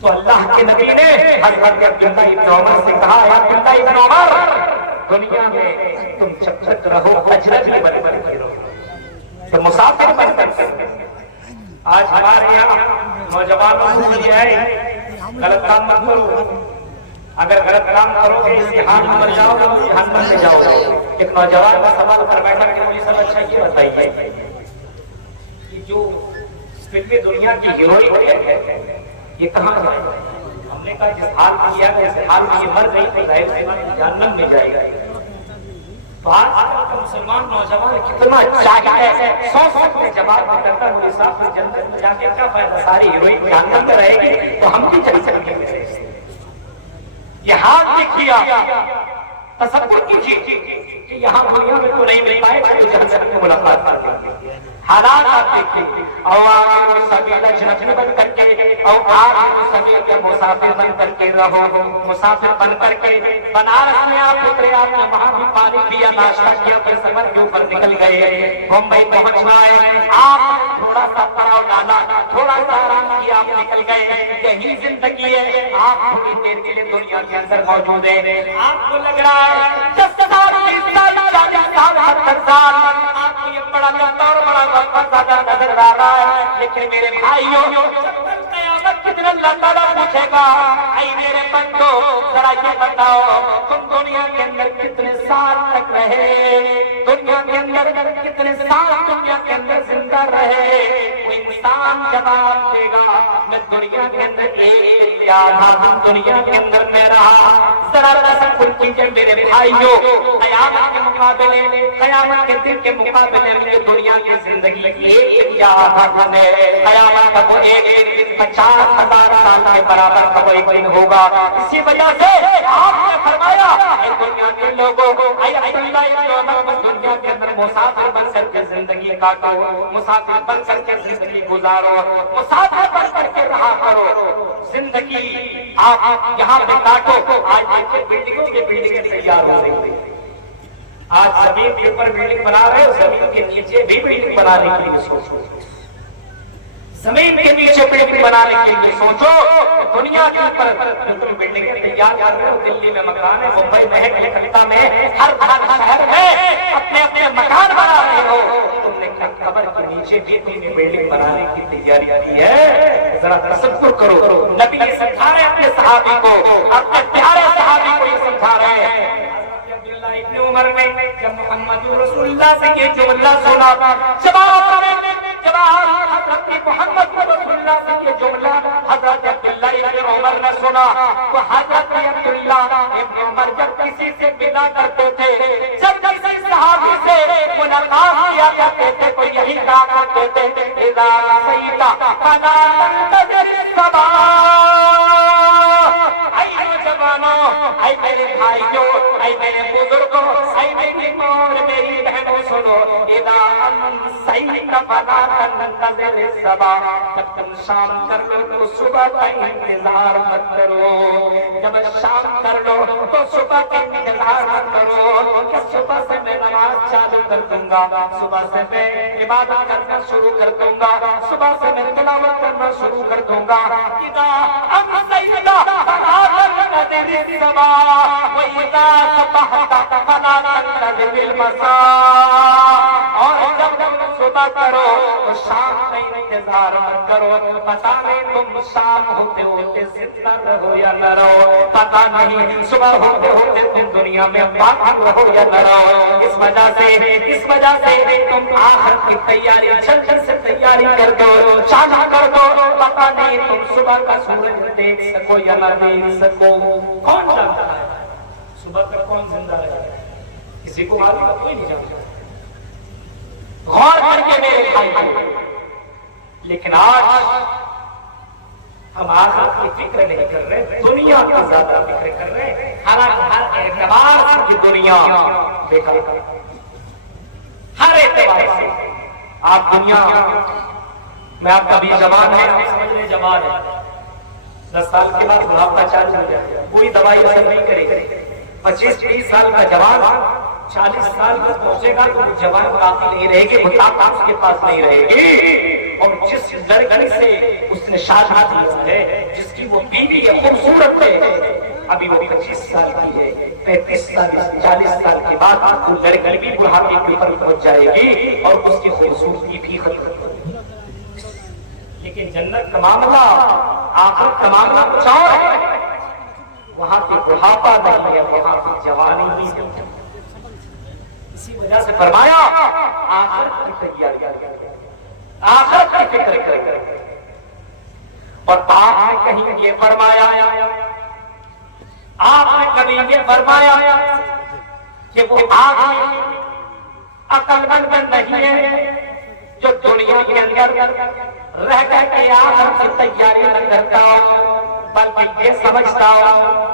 تو اللہ کے نبی نے حضرت عبداللہ ابن عمر سے کہا، یا عبداللہ ابن عمر، دنیا میں تم جب تک رہو اجنبی بن کر کے رہو، تو مسافر بن کر کے رہو۔ آج ہمارے یہاں نوجوانوں کو یہ ہے غلط کام مت کرو، اگر غلط کام کرو گے اس کے ہاتھ میں جاؤ گے تو جہنم میں جاؤ گے۔ ایک نوجوان کا سوال کر بیٹھا کہ مجھے سب اچھا یہ بتائیے کہ جو فلمی دنیا کی ہیروئن ہے یہ کہاں جائے گا؟ ہم نے کہا جس حال میں کیا اس حال میں یہ مر گئی تو ظاہر سی بات ہے جہنم میں جائے گا۔ تو آج کا مسلمان نوجوان کتنا چاہتا ہے، 100 میں جواب کرتا ہے حساب سے جنت میں جا کے کیا فائدہ، ساری ہیروئن جہنم میں رہے گی تو ہم بھی جنت میں رہیں گے۔ یہ ہاتھ دکھیا، تصور کیجیے کہ یہاں دنیا میں تو نہیں مل پائے تو جنت میں ملاقات کریں گے۔ حالات آپ دیکھیں، اور آگے سبھی لجنت بن کر کے، اور آگے سبھی مسافر بن کر کے رہو، مسافر بن کر کے بنارس میں آپ اترے، آپ نے وہاں بھی پانی پیا، ناشتہ کیا، پھر سفر کے اوپر نکل گئے، ممبئی پہنچنا ہے، آپ تھوڑا سا پڑاؤ ڈالا، تھوڑا سا آرام کیا، آپ نکل گئے۔ یہی زندگی ہے، آپ تھوڑی دیر کے لیے دنیا کے اندر موجود ہیں، آپ کو لگ رہا ہے 10 سال 20 سال 40 سال 70 سال آپ کو یہ بڑا لمبا اور بڑا وقت زیادہ نظر آ رہا ہے، لیکن میرے بھائیوں قیامت کے دن اللہ تعالیٰ پوچھے گا، اے میرے بندو ذرا یہ بتاؤ تم دنیا کے اندر کتنے سال تک رہے، دنیا کے اندر کتنے سال دنیا کے اندر زندہ رہے؟ کوئی انسان جواب دے گا میں دنیا کے اندر ایک یا آدھا دنیا کے اندر میں رہا۔ ذرا تصور کیجیے میرے بھائیوں، قیامت کے مقابلے، قیامت کے دن کے مقابلے میں دنیا کی زندگی ایک یا آدھا دن ہے، قیامت کا وہ ایک دن 50,000 سال کے برابر کا وہ ایک دن ہوگا۔ اسی وجہ سے آپ نے فرمایا اے دنیا کے لوگوں، اے عبداللہ ابن عمر، دنیا کے اندر مسافر بن کر کے زندگی کاٹو، مسافر بن کر کے زندگی گزارو، مسافر بن کر کے رہا کرو، زندگی آپ یہاں پہ کاٹو۔ آج دیکھیں بلڈنگوں کے بلڈنگیں تیار ہو رہی ہیں، آج زمین کے اوپر بلڈنگ بنا رہے ہو، زمین کے نیچے بھی بلڈنگ بنانے کے لیے سوچو، زمین کے نیچے بلڈنگ بنانے کے لیے سوچو، دنیا کے اوپر بلڈنگ تیار کر رہے ہو، دلی میں مکان ہے، ممبئی میں ہے، کلکتہ میں ہے، ہر شہر میں اپنے اپنے مکان بنا رہے ہو، تم نے قبر کے نیچے بھی تم نے بلڈنگ بنانے کی تیاری کی ہے۔ ذرا تصور کرو، نبی یہ سمجھا رہے اپنے صحابی کو، اپنے پیارے صحابی کو یہ سمجھا رہے ہیں۔ ابن عمر نے جب محمد رسول اللہ سے یہ جملہ سنا، جب حضرت محمد رسول اللہ سے یہ جملہ حضرت عبداللہ ابن عمر نے سنا، تو حضرت عبداللہ ابن عمر جب کسی سے ملا کرتے تھے، جب کسی صحابی سے ملاقات کیا کرتے تھے تو یہی کہا کرتے تھے، اذا سیتا فلا تنتظر الصباح۔ اے نوجوانوں، اے میرے بھائیوں، اے میرے بزرگوں، اے میری ماں اور میری بہنوں سنو، اذا امسیت فلا تنتظر الصباح، جب تم شام کر لو تو صبح کا انتظار مت کرو، جب شام کر لو تو صبح کا انتظار مت کرو کہ صبح سے میں نماز چالو کر دوں گا، صبح سے میں عبادت کرنا شروع کر دوں گا، صبح سے میں تلاوت کرنا شروع کر دوں گا۔ اذا امسیت فلا تنتظر الصباح واذا صبحت فلا تنتظر المساء، اور جب تم صبح کرو تو شام کا انتظار مت کرو، پتہ نہیں تم شام ہوتے ہوتے زندہ رہو یا نہ رہو، پتہ نہیں صبح ہوتے ہوتے تم دنیا میں باقی رہو یا نہ رہو۔ اس وجہ سے تم آخرت کی تیاری جلدی سے تیاری کر دو، چالو کر دو، پتہ نہیں تم صبح کا سورج دیکھ سکو یا نہ دیکھ سکو۔ کون جانتا ہے صبح تک کون زندہ رہے گا؟ کسی کو معلوم ہے؟ کوئی نہیں جانتا۔ غور کر کے میرے بھائی، لیکن آج ہم آخرت کی فکر نہیں کر رہے، دنیا کا زیادہ فکر کر رہے، ہر اعتبار سے کی دنیا بیکار، ہر اعتبار سے آپ دنیا میں آپ کا بھی جوان ہے، آپ سمجھ لیں جوان ہے، 10 سال کے بعد بڑھاپا چالو ہو جائے، کوئی دوائی اثر نہیں کرے گی۔ 25-30 سال کا جوان 40 سال تک پہنچے گا تو جوان باقی نہیں رہے گی، وہ طاقت اس کے پاس نہیں رہے گی۔ اور جس لڑکی سے اس نے شادی کی ہے، جس کی وہ بیوی ہے، خوبصورت ہے، ابھی وہ 25 سال کی ہے، 35 سال 40 سال کے بعد وہ لڑکی بھی بڑھاپے کے اوپر پہنچ جائے گی اور اس کی خوبصورتی بھی ختم ہو جائے گی۔ لیکن جنت کا معاملہ، آخرت کا معاملہ کچھ اور ہے، وہاں پہ بڑھاپا نہیں ہے، وہاں پہ جوانی ہی نہیں ہے۔ اسی وجہ سے فرمایا آخرت کی تیاری کریں، آخرت کی فکر کریں۔ اور آپ نے کہیں یہ فرمایا، آپ نے کبھی یہ فرمایا کہ وہ آدمی عقل مند نہیں ہے جو دنیا کے اندر رہ کر کے آخرت کی تیاری نہ کرتا بلکہ یہ سمجھتا ہوں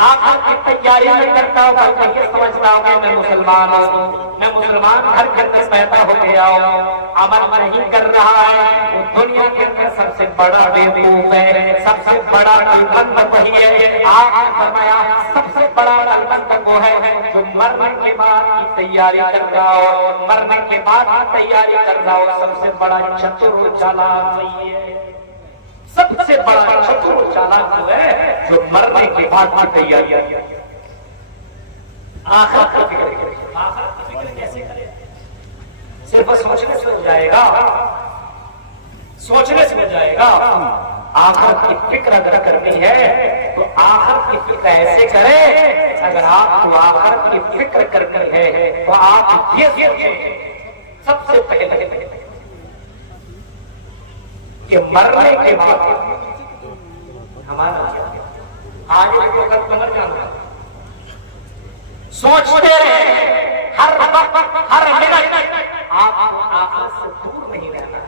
آخرت کی تیاری نہ کرتا ہوں بلکہ یہ سمجھتا ہوں کہ میں مسلمان ہوں، میں مسلمان گھر کے اندر پیدا ہو گیا ہوں، عمل نہیں کر رہا ہے، وہ دنیا کے اندر سب سے بڑا بیوقوف ہے، سب سے بڑا عقلمند وہی ہے۔ آپ نے فرمایا سب سے بڑا عقلمند وہ ہے جو مرنے کے بعد کی تیاری کر رہا ہو، مرنے کے بعد کی تیاری کر رہا ہو، سب سے بڑا چتر و چالاک وہی ہے، سب سے بڑا چتر و چالاک وہ ہے جو مرنے کے بعد کی تیاری آخرت کی فکر کرے۔ آخرت کی فکر کیسے کرے؟ صرف سوچنے سے ہو جائے گا، سوچنے سے ہو جائے گا۔ آخرت کی فکر اگر کرنی ہے تو آخرت کی فکر ایسے کرے، اگر آپ کو آخرت کی فکر کرنی ہے تو آپ یہ سوچیں سب سے پہلے کہ مرنے کے بعد ہمارا آج کو کل مر جانا، سوچتے رہے ہر وقت ہر منٹ آپ آخرت سے دور نہیں رہنا۔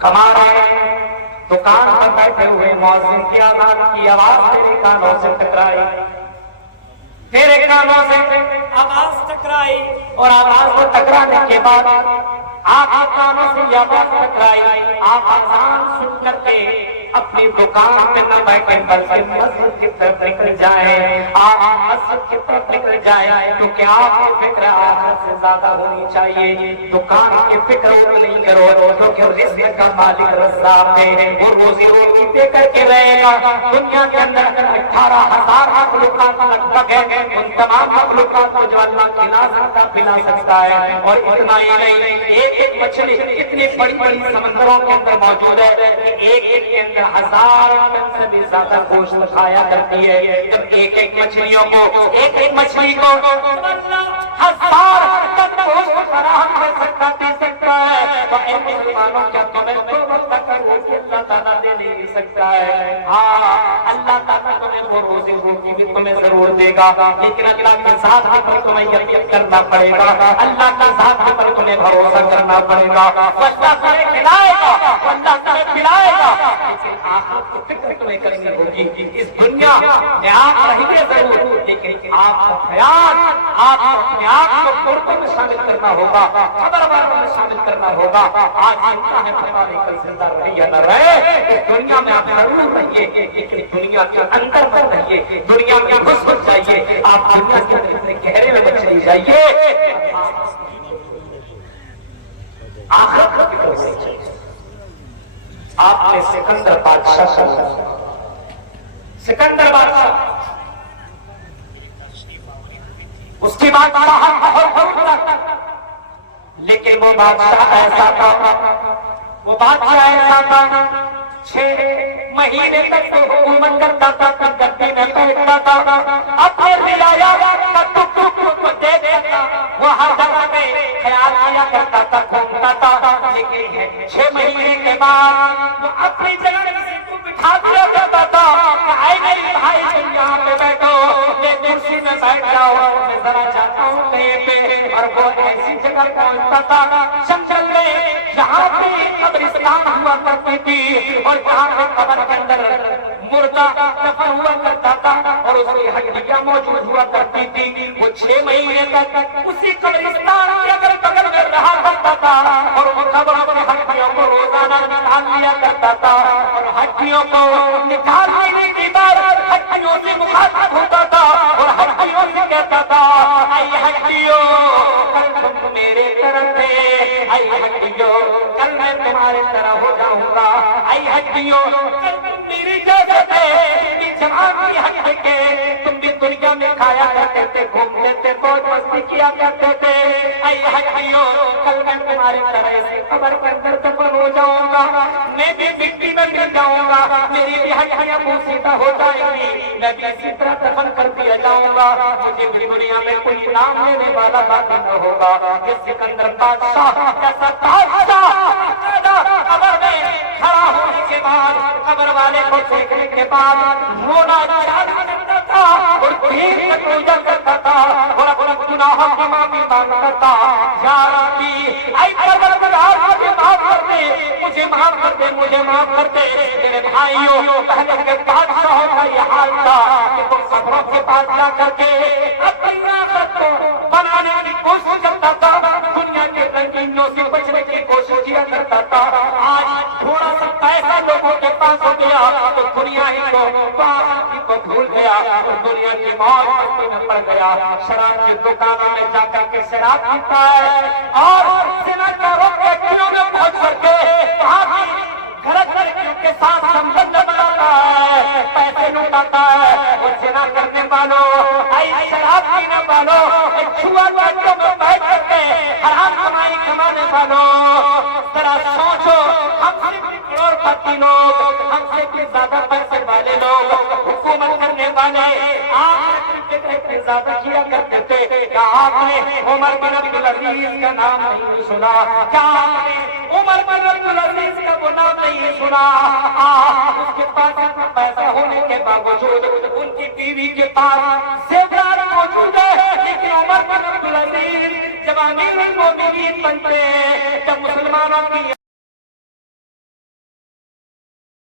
کما رہے ہیں، دکان پر بیٹھے ہوئے مؤذن کی آواز کی آواز تیرے کانوں سے ٹکرائی، تیرے کانوں سے آواز ٹکرائی اور آواز کو ٹکرانے کے بعد آپ کے کانوں سے یہ آواز ٹکرائی، آپ آسان سن کر کے اپنی دکان میں نہ بیٹھیں بلکہ مسجد کی طرف نکل جائیں، آپ مسجد کی طرف نکل جائیں، کیونکہ آپ کی فکر آخرت سے زیادہ ہونی چاہیے۔ دکان کی فکر وہ نہیں کرو کیونکہ رزق کا مالک رزاق ہے، وہ روزی روٹی دے کر کے رہے گا۔ دنیا کے اندر 18,000 مخلوقات لگ بھگ ہے، ان تمام مخلوقات کو جو اللہ کھلا سکتا پلا سکتا ہے، اور اتنا ہی نہیں، ایک مچھلی اتنی بڑی بڑی سمندروں کے اندر موجود ہے کہ ایک کے اندر 1000 ٹن سے بھی زیادہ گوشت کھایا کرتی ہے۔ جب ایک مچھلیوں کو ایک مچھلی کو 1000 ٹن گوشت فراہم کر سکتا دے سکتا ہے تو اے مسلمانوں کیا تمہیں دو وقت تک اللہ تعالیٰ دے نہیں سکتا ہے؟ ہاں، اللہ تعالیٰ تمہیں وہ روزی روٹی بھی تمہیں ضرور دے گا، لیکن اللہ کے ساتھ پر تمہیں یقین کرنا پڑے گا، اللہ کے ساتھ پر تمہیں بھروسہ کرنا پڑے گا۔ اللہ تمہیں کھلائے گا، اللہ تمہیں پلائے گا، لیکن آخرت کی فکر تمہیں کرنی ہوگی۔ اس دنیا میں آپ رہیے ضرور، لیکن آپ کا خیال، آپ اپنے آپ کو قربوں میں شامل کرنا ہوگا، خبر والوں میں شامل کرنا ہوگا۔ آج زندہ ہے پتہ نہیں کل زندہ رہے یا نہ رہے، اس دنیا میں آپ ضرور رہیے، لیکن دنیا کے اندر مت رہیے، دنیا میں گھس مت جائیے، آپ دنیا کے اندر گہرے میں مت چلی جائیے۔ آخرت کی فکر ہونی چاہیے۔ آپ نے سکندر بادشاہ سنا، سکندر بادشاہ اس کی بادشاہ بہت بڑا، لیکن وہ بادشاہ ایسا تھا، وہ بادشاہ ایسا تھا 6 مہینے تک وہ حکومت کرتا تھا، گدی میں بیٹھتا تھا، اپنے رعایا کا ٹک ٹک کو دیکھتا تھا، وہ ہر جگہ میں خیال کیا کرتا تھا، گھومتا تھا، لیکن 6 مہینے کے بعد وہ اپنی جگہ سے کو بٹھا دیا کرتا تھا کہ اے میرے بھائی تم یہاں پہ بیٹھو، میں کرسی میں بیٹھ جاؤ، میں ذرا چاہتا ہوں کہیں پہ، اور وہ ایسی جگہ پہنچتا تھا جنگل میں جہاں پہ قبرستان ہوا کرتی تھی اور جہاں پہ قبر کے اندر مردہ دفن ہوا کرتا تھا اور اس کی ہڈیاں موجود ہوا کرتی تھی۔ وہ 6 مہینے تک اسی قبرستان کے اگر بغل میں رہا کرتا تھا اور وہ قبر کی ہڈیوں کو روزانہ نکال لیا کرتا تھا، اور ہڈیوں کو نکال لینے کے بعد ہڈیوں سے مخاطب ہوتا تھا اور ہڈیوں سے کہتا تھا اے ہڈیوں کل تم میرے طرف تھے، اے ہڈیوں کل میں تمہارے طرح ہو جاؤں گا، اے ہڈیوں کل تم میری جیسے تھے، جوان کی ہڈی کے تم بھی دنیا میں کھایا کرتے تھے، گھومتے تھے، موج مستی کیا کرتے تھے، اے ہڈیوں کل میں تمہاری طرح سے قبر کے اندر دفن ہو جاؤں گا، میں بھی مٹی میں گر جاؤں گا، میری بھی ہڈیاں بوسیدہ ہو جائیں گی، میں بھی اسی طرح دفن کر دیا جاؤں گا، مجھے بھی دنیا میں کوئی نام لینے والا باقی نہ ہوگا، یہ سکندر بادشاہ ایسا بادشاہ قبر میں کھڑا ہونے کے بعد قبر والے کو دیکھنے کے بعد رونا چالو کرتا تھا اور دین میں پوجا کرتا تھا اور اپنا گناہوں کی معافی مانگتا تھا، یا ربی اے پروردگار مجھے معاف کر دے، مجھے معاف کر دے، مجھے معاف کر دے، میرے بھائیوں پہلے کے بادشاہوں کا یہ حال تھا کہ وہ قبروں کے پاس جا کر کے اپنی آخرت کو بنانے کی کوشش کرتا تھا، دنیا کے رنگینیوں سے بچنے کی کوشش کیا کرتا تھا، آج تھوڑا سا پیسہ لوگوں کے پاس ہو گیا تو دنیا ہی کو بھول گیا اور دنیا کی موج مستی میں پڑ گیا، شراب کی دکانوں میں جا کر کے شراب پیتا ہے اور زناکاروں کے دلوں میں پہنچ کر کے وہاں کی غلط لڑکیوں کے ساتھ سمبند بناتا ہے، پیسے لوٹاتا ہے، اور زنا کرنے والوں، اے شراب پینے والوں، جوا بازیوں میں بیٹھ کر کے حرام کمائی کمانے والوں، ذرا سوچو ہم سے بھی کروڑ پتی لوگ، ہم سے بھی زیادہ پیسے والے لوگ، حکومت کرنے والے آپ اتنے زیادہ کیا کرتے تھے، کیا آپ نے عمر بن عبدالعزیز کا نام نہیں سنا؟ کیا آپ نے عمر بن عبدالعزیز کا وہ نام نہیں سنا؟ اس کے پاس اتنا پیسہ ہونے کے باوجود ان کی بیوی کے پاس زیورات موجود ہے، لیکن عمر بن عبدالعزیز جب امیر المومنین بنتے، جب مسلمانوں کی